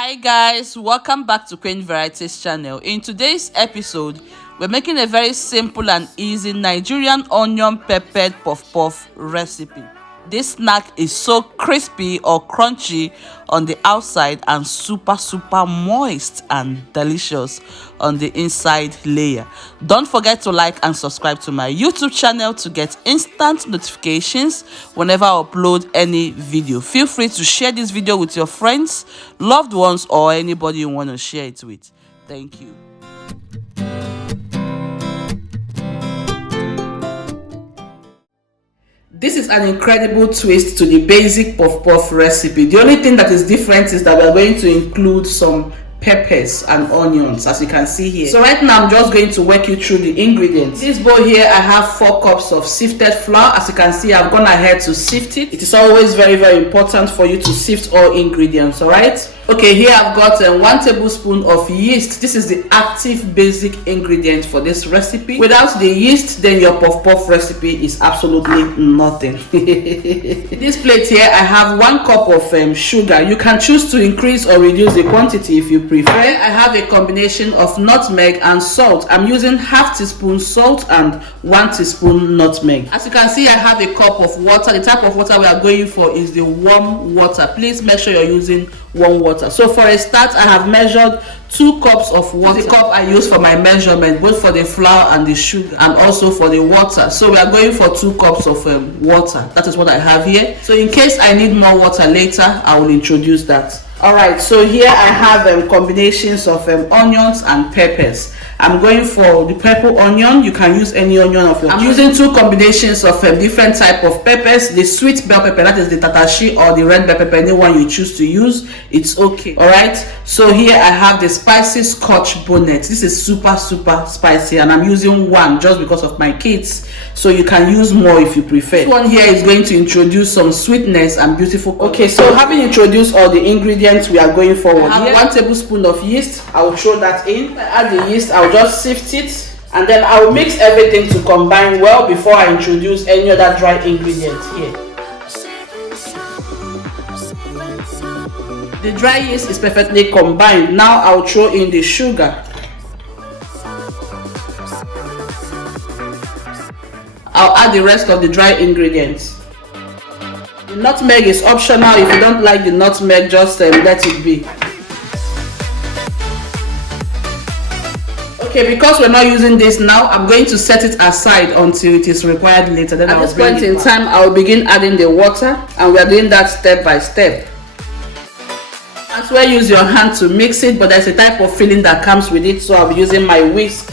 Hi guys, welcome back to Queen Varieties channel. In today's episode, we're making a very simple and easy Nigerian onion peppered puff-puff recipe. This snack is so crispy or crunchy on the outside and super moist and delicious on the inside layer. Don't forget to like and subscribe to my YouTube channel to get instant notifications whenever I upload any video. Feel free to share this video with your friends, loved ones, or anybody you want to share it with. Thank you. This is an incredible twist to the basic puff-puff recipe. The only thing that is different is that we are going to include some peppers and onions, as you can see here. So right now I'm just going to walk you through the ingredients. In this bowl here I have 4 cups of sifted flour. As you can see, I've gone ahead to sift it. It is always very important for you to sift all ingredients, all right? Okay, here I've got 1 tablespoon of yeast. This is the active basic ingredient for this recipe. Without the yeast, then your puff-puff recipe is absolutely nothing. In this plate here, I have 1 cup of sugar. You can choose to increase or reduce the quantity if you prefer. I have a combination of nutmeg and salt. I'm using ½ teaspoon salt and 1 teaspoon nutmeg. As you can see, I have a cup of water. The type of water we are going for is the warm water. Please make sure you're using warm water. So for a start, I have measured 2 cups of water. The cup I use for my measurement, both for the flour and the sugar, and also for the water. So we are going for 2 cups of water. That is what I have here. So in case I need more water later, I will introduce that. Alright, so here I have combinations of onions and peppers. I'm going for the purple onion. You can use any onion of your choice. I'm using 2 combinations of different type of peppers. The sweet bell pepper, that is the tatashi, or the red bell pepper, anyone you choose to use, it's okay. Alright, so here I have the spicy scotch bonnet. This is super spicy, and I'm using 1 just because of my kids, so you can use more if you prefer. This one here is going to introduce some sweetness and beautiful. Okay, so having introduced all the ingredients, we are going forward. I have 1 tablespoon of yeast. I will throw that in. I add the yeast. I'll just sift it, and then I will mix everything to combine well before I introduce any other dry ingredients here. The dry yeast is perfectly combined. Now I'll throw in the sugar. I'll add the rest of the dry ingredients. The nutmeg is optional. If you don't like the nutmeg, just let it be. Okay, because we're not using this now, I'm going to set it aside until it is required later. Then at this point in time, I will begin adding the water, and we are doing that step by step. As well, use your hand to mix it, but there's a type of feeling that comes with it, so I'll be using my whisk.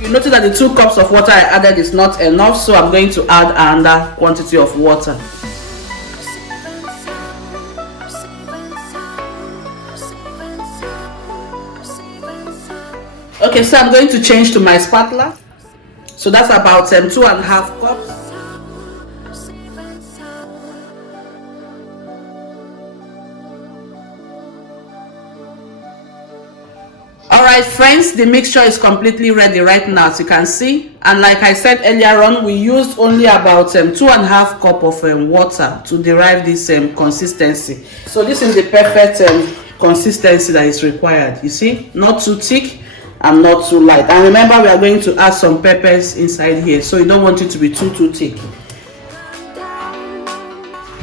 You notice that the 2 cups of water I added is not enough, so I'm going to add another quantity of water. Okay, so I'm going to change to my spatula. So that's about 2½ cups. Alright friends, the mixture is completely ready right now, as you can see. And like I said earlier on, we used only about 2½ cup of water to derive this consistency. So this is the perfect consistency that is required. You see, not too thick and not too light. And remember, we are going to add some peppers inside here, so you don't want it to be too thick.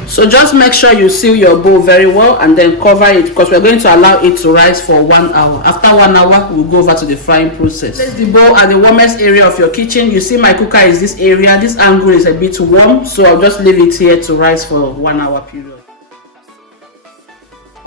So just make sure you seal your bowl very well and then cover it, because we're going to allow it to rise for 1 hour. After 1 hour, we'll go over to the frying process. Place the bowl at the warmest area of your kitchen. You see my cooker is this area. This angle is a bit warm, so I'll just leave it here to rise for 1 hour period.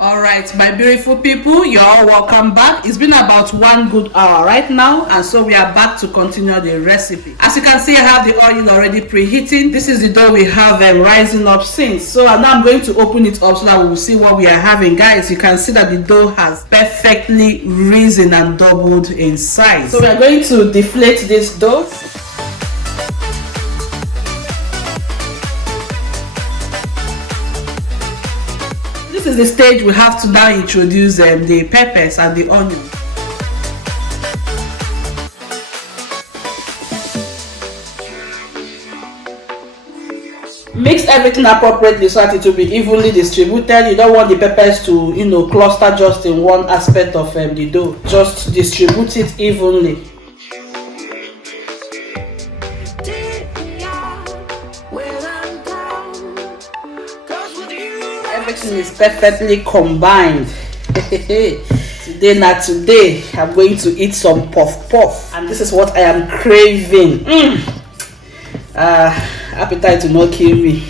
Alright, my beautiful people, you're all welcome back. It's been about 1 good hour right now, and so we are back to continue the recipe. As you can see, I have the oil already preheating. This is the dough we have rising up since. So now I'm going to open it up so that we will see what we are having. Guys, you can see that the dough has perfectly risen and doubled in size. So we are going to deflate this dough. This is the stage we have to now introduce the peppers and the onions. Mix everything appropriately so that it will be evenly distributed. You don't want the peppers to, you know, cluster just in one aspect of the dough. Just distribute it evenly. Everything is perfectly combined. Today I'm going to eat some puff puff, and this is what I am craving. Appetite to not kill me.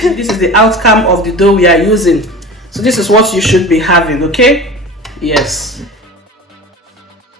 This is the outcome of the dough we are using, so this is what you should be having. Okay, yes.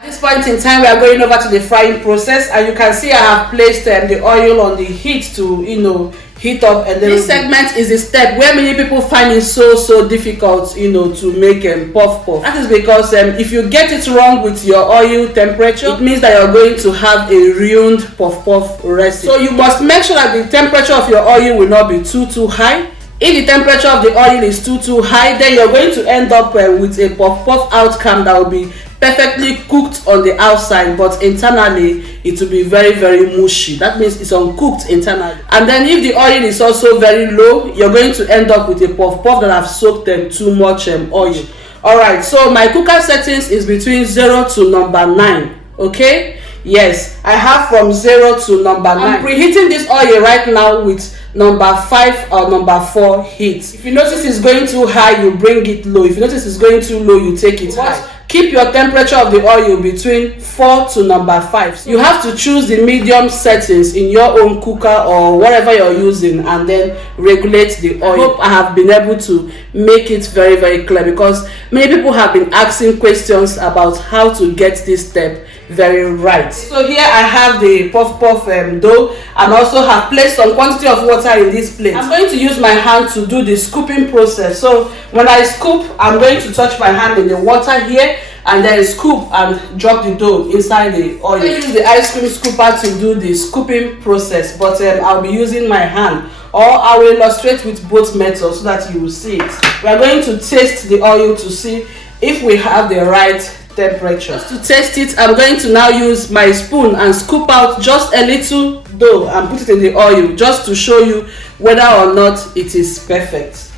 At this point in time, we are going over to the frying process, and you can see I have placed the oil on the heat to, you know, heat up. And then this segment is the step where many people find it so difficult, you know, to make puff puff. That is because if you get it wrong with your oil temperature, it means that you're going to have a ruined puff puff recipe. So you must make sure that the temperature of your oil will not be too high. If the temperature of the oil is too high, then you're going to end up with a puff puff outcome that will be perfectly cooked on the outside, but internally it will be very mushy. That means it's uncooked internally. And then if the oil is also very low, you're going to end up with a puff puff that have soaked too much oil. All right, so my cooker settings is between 0 to number 9. Okay, yes, I have from 0 to number 9. I'm preheating this oil right now with number 5 or number 4 heat. If you notice it's going too high, you bring it low. If you notice it's going too low, you take it high. Keep your temperature of the oil between 4 to number 5. You have to choose the medium settings in your own cooker or whatever you're using, and then regulate the oil. I hope I have been able to make it very clear, because many people have been asking questions about how to get this step very right. So here I have the puff puff dough, and also have placed some quantity of water in this plate. I'm going to use my hand to do the scooping process. So when I scoop, I'm going to touch my hand in the water here, and then scoop and drop the dough inside the oil. I use the ice cream scooper to do the scooping process, but I'll be using my hand, or I will illustrate with both methods so that you will see it. We are going to taste the oil to see if we have the right temperature. Just to test it, I'm going to now use my spoon and scoop out just a little dough and put it in the oil, just to show you whether or not it is perfect.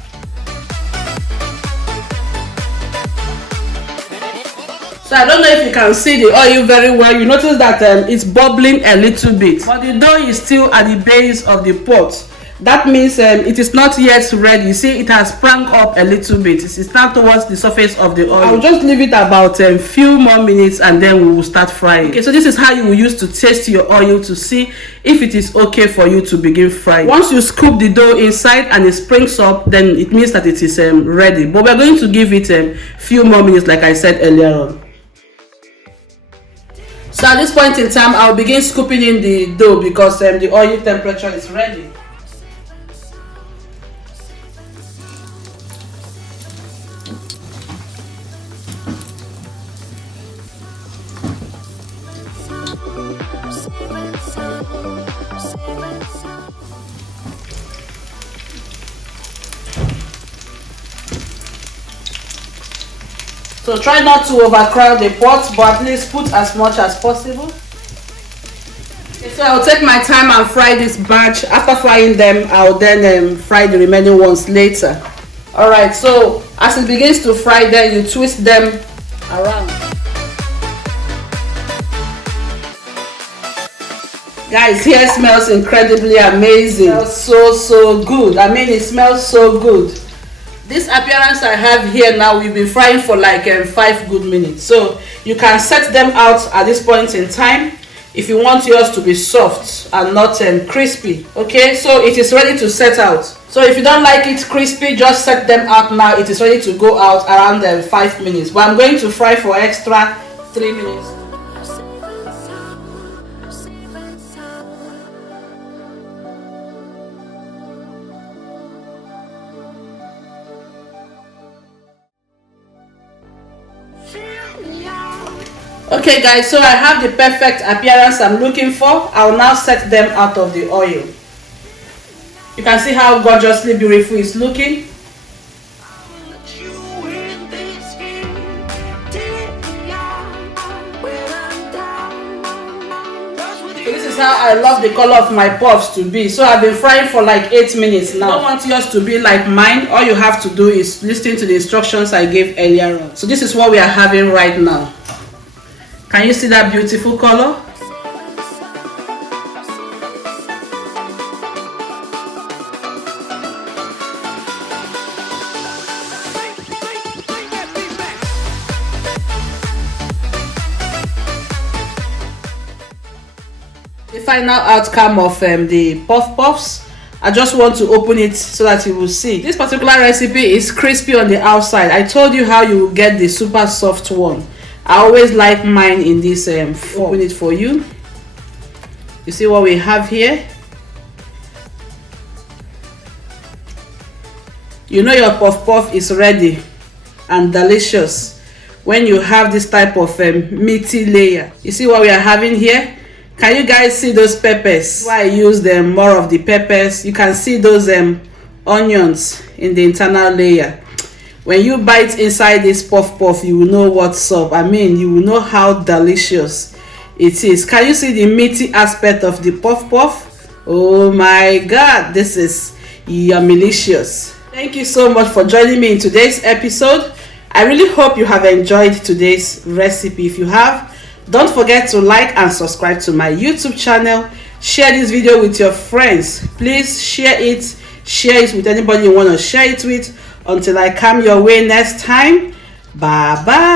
So I don't know if you can see the oil very well. You notice that it's bubbling a little bit, but the dough is still at the base of the pot. That means it is not yet ready. You see, it has sprung up a little bit. It is now towards the surface of the oil. I'll just leave it about a few more minutes, and then we will start frying. Okay, so this is how you will use to test your oil to see if it is okay for you to begin frying. Once you scoop the dough inside and it springs up, then it means that it is ready. But we're going to give it a few more minutes, like I said earlier on. So at this point in time, I'll begin scooping in the dough, because the oil temperature is ready. So try not to overcrowd the pot, but at least put as much as possible. Okay, so I'll take my time and fry this batch. After frying them, I'll then fry the remaining ones later. Alright, so as it begins to fry, then you twist them around. Guys, here smells incredibly amazing. It smells so good. I mean, it smells so good. This appearance I have here now, we've been frying for like 5 good minutes. So you can set them out at this point in time if you want yours to be soft and not crispy. Okay, so it is ready to set out. So if you don't like it crispy, just set them out now. It is ready to go out around 5 minutes. But I'm going to fry for extra 3 minutes. Okay guys, so I have the perfect appearance I'm looking for. I'll now set them out of the oil. You can see how gorgeously beautiful it's looking. So this is how I love the color of my puffs to be. So I've been frying for like 8 minutes now. I don't want yours to be like mine. All you have to do is listen to the instructions I gave earlier on. So this is what we are having right now. Can you see that beautiful color? The final outcome of the puff puffs, I just want to open it so that you will see. This particular recipe is crispy on the outside. I told you how you will get the super soft one. I always like mine in this form. Open it for you. You see what we have here? You know your puff puff is ready and delicious when you have this type of meaty layer. You see what we are having here? Can you guys see those peppers? Why I use more of the peppers. You can see those onions in the internal layer. When you bite inside this puff puff, you will know what's up. I mean, you will know how delicious it is. Can you see the meaty aspect of the puff puff? Oh my god, this is yummylicious. Thank you so much for joining me in today's episode. I really hope you have enjoyed today's recipe. If you have, don't forget to like and subscribe to my YouTube channel. Share this video with your friends. Please share it with anybody you want to share it with. Until I come your way next time, bye bye.